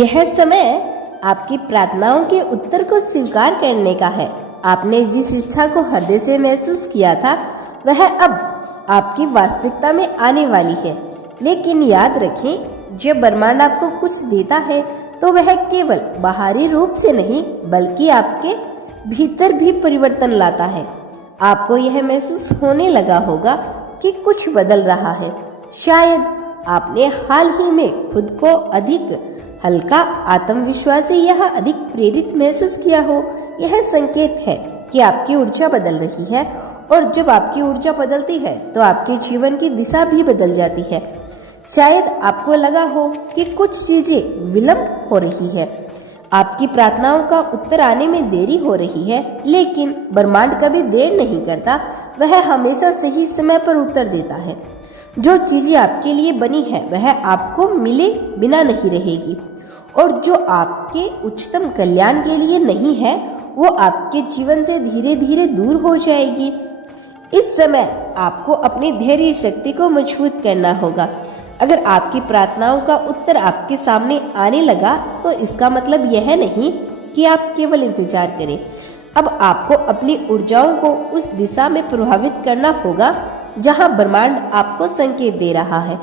यह समय आपकी प्रार्थनाओं के उत्तर को स्वीकार करने का है। आपने जिस इच्छा को हृदय से महसूस किया था वह अब आपकी वास्तविकता में आने वाली है। लेकिन याद रखें, जब ब्रह्मांड आपको कुछ देता है तो वह केवल बाहरी रूप से नहीं बल्कि आपके भीतर भी परिवर्तन लाता है। आपको यह महसूस होने लगा होगा कि कुछ बदल रहा है। शायद आपने हाल ही में खुद को अधिक हल्का, आत्मविश्वासी या अधिक प्रेरित महसूस किया हो। यह संकेत है कि आपकी ऊर्जा बदल रही है, और जब आपकी ऊर्जा बदलती है तो आपके जीवन की दिशा भी बदल जाती है। शायद आपको लगा हो कि कुछ चीजें विलंब हो रही है, आपकी प्रार्थनाओं का उत्तर आने में देरी हो रही है, लेकिन ब्रह्मांड कभी देर नहीं करता। वह हमेशा सही समय पर उत्तर देता है। जो चीजें आपके लिए बनी है वह आपको मिले बिना नहीं रहेगी, और जो आपके उच्चतम कल्याण के लिए नहीं है वो आपके जीवन से धीरे धीरे दूर हो जाएगी। इस समय आपको अपनी धैर्य शक्ति को मजबूत करना होगा। अगर आपकी प्रार्थनाओं का उत्तर आपके सामने आने लगा तो इसका मतलब यह नहीं कि आप केवल इंतजार करें। अब आपको अपनी ऊर्जाओं को उस दिशा में प्रभावित करना होगा जहां ब्रह्मांड आपको संकेत दे रहा है।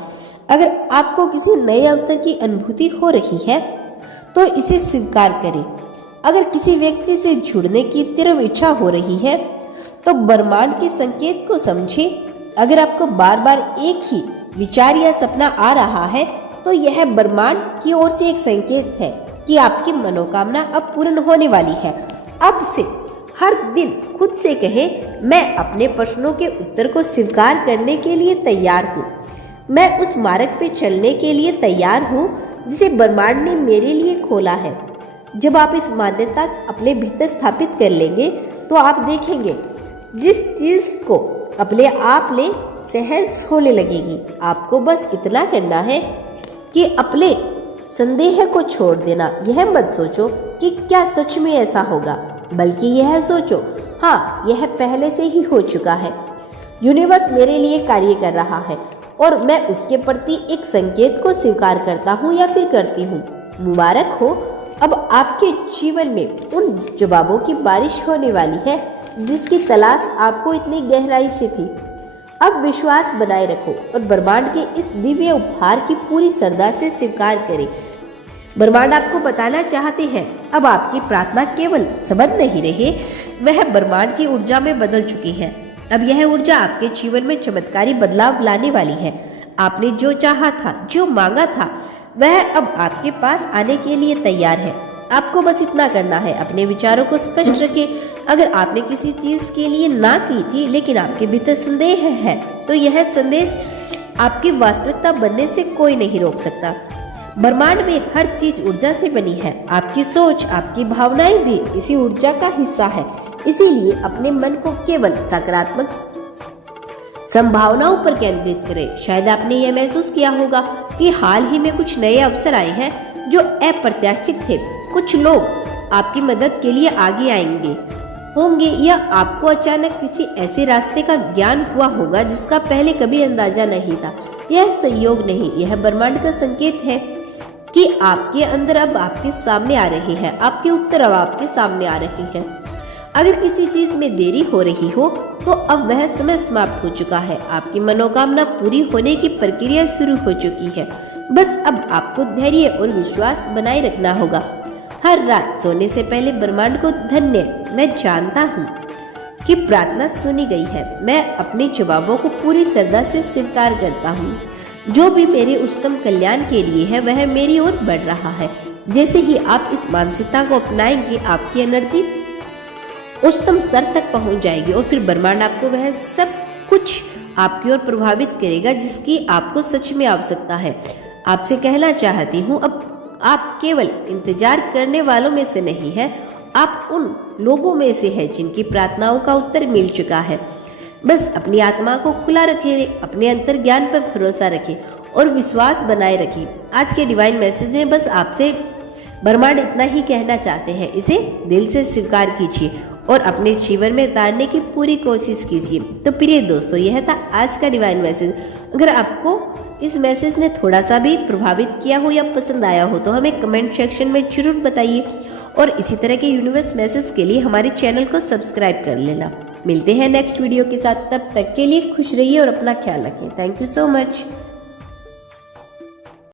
अगर आपको किसी नए अवसर की अनुभूति हो रही है तो इसे स्वीकार करें। अगर किसी व्यक्ति से जुड़ने की तीव्र इच्छा हो रही है तो ब्रह्मांड के संकेत को समझें। अगर आपको बार बार एक ही विचार या सपना आ रहा है तो यह ब्रह्मांड की ओर से एक संकेत है कि आपकी मनोकामना अब पूर्ण होने वाली है। अब से हर दिन खुद से कहे, मैं अपने प्रश्नों के उत्तर को स्वीकार करने के लिए तैयार हूँ। मैं उस मार्ग पे चलने के लिए तैयार हूँ जिसे ब्रह्मांड ने मेरे लिए खोला है। जब आप इस मान्यता अपने भीतर स्थापित कर लेंगे तो आप देखेंगे जिस चीज को अपने आप ले सहज होने लगेगी। आपको बस इतना करना है कि अपने संदेह को छोड़ देना। यह मत सोचो कि क्या सच में ऐसा होगा, बल्कि यह सोचो, हाँ, यह पहले से ही हो चुका है। यूनिवर्स मेरे लिए कार्य कर रहा है और मैं उसके प्रति एक संकेत को स्वीकार करता हूँ या फिर करती हूँ। मुबारक हो, अब आपके जीवन में उन जवाबों की बारिश होने वाली है जिसकी तलाश आपको इतनी गहराई से थी। अब विश्वास बनाए रखो और ब्रह्मांड के इस दिव्य उपहार की पूरी श्रद्धा से स्वीकार करें। ब्रह्मांड आपको बताना चाहते हैं, अब आपकी प्रार्थना केवल शब्द नहीं रहे, वह ब्रह्मांड की ऊर्जा में बदल चुकी है। अब यह ऊर्जा आपके जीवन में चमत्कारी बदलाव लाने वाली है। आपने जो चाहा था, जो मांगा था, वह अब आपके पास आने के लिए तैयार है। आपको बस इतना करना है, अपने विचारों को स्पष्ट रखें। अगर आपने किसी चीज के लिए ना की थी लेकिन आपके भीतर संदेह है तो यह संदेश आपकी वास्तविकता बनने से कोई नहीं रोक सकता। ब्रह्मांड में हर चीज ऊर्जा से बनी है। आपकी सोच, आपकी भावनाएं भी इसी ऊर्जा का हिस्सा है। इसीलिए अपने मन को केवल सकारात्मक संभावनाओं पर केंद्रित करें। शायद आपने यह महसूस किया होगा कि हाल ही में कुछ नए अवसर आए हैं जो अप्रत्याशित थे। कुछ लोग आपकी मदद के लिए आगे आएंगे होंगे या आपको अचानक किसी ऐसे रास्ते का ज्ञान हुआ होगा जिसका पहले कभी अंदाजा नहीं था। यह संयोग नहीं, यह ब्रह्मांड का संकेत है कि आपके अंदर अब आपके सामने आ रहे हैं, आपके उत्तर अब आपके सामने आ रहे हैं। अगर किसी चीज में देरी हो रही हो तो अब वह समय समाप्त हो चुका है। आपकी मनोकामना पूरी होने की प्रक्रिया शुरू हो चुकी है। बस अब आपको धैर्य और विश्वास बनाए रखना होगा। हर रात सोने से पहले ब्रह्मांड को धन्य, मैं जानता हूँ कि प्रार्थना सुनी गई है। मैं अपने जवाबों को पूरी श्रद्धा से स्वीकार करता हूँ। जो भी मेरे उच्चतम कल्याण के लिए है वह मेरी ओर बढ़ रहा है। जैसे ही आप इस मानसिकता को अपनाएंगे, आपकी एनर्जी उच्चतम स्तर तक पहुंच जाएगी और फिर ब्रह्मांड आपको वह सब कुछ आपकी ओर प्रभावित करेगा जिसकी आपको सच में आवश्यकता है। आपसे कहना चाहती हूँ, अब आप केवल इंतजार करने वालों में से नहीं है, आप उन लोगों में से हैं जिनकी प्रार्थनाओं का उत्तर मिल चुका है। बस अपनी आत्मा को खुला रखें, अपने अंतर ज्ञान पर भरोसा रखें और विश्वास बनाए रखें। आज के डिवाइन मैसेज में बस आपसे ब्रह्मांड इतना ही कहना चाहते हैं, इसे दिल से स्वीकार कीजिए और अपने जीवन में उतारने की पूरी कोशिश कीजिए। तो प्रिय दोस्तों, यह था आज का डिवाइन मैसेज। अगर आपको इस मैसेज ने थोड़ा सा भी प्रभावित किया हो या पसंद आया हो तो हमें कमेंट सेक्शन में जरूर बताइए। और इसी तरह के यूनिवर्स मैसेज के लिए हमारे चैनल को सब्सक्राइब कर लेना। मिलते हैं नेक्स्ट वीडियो के साथ, तब तक के लिए खुश रहिए और अपना ख्याल रखें। Thank you so much.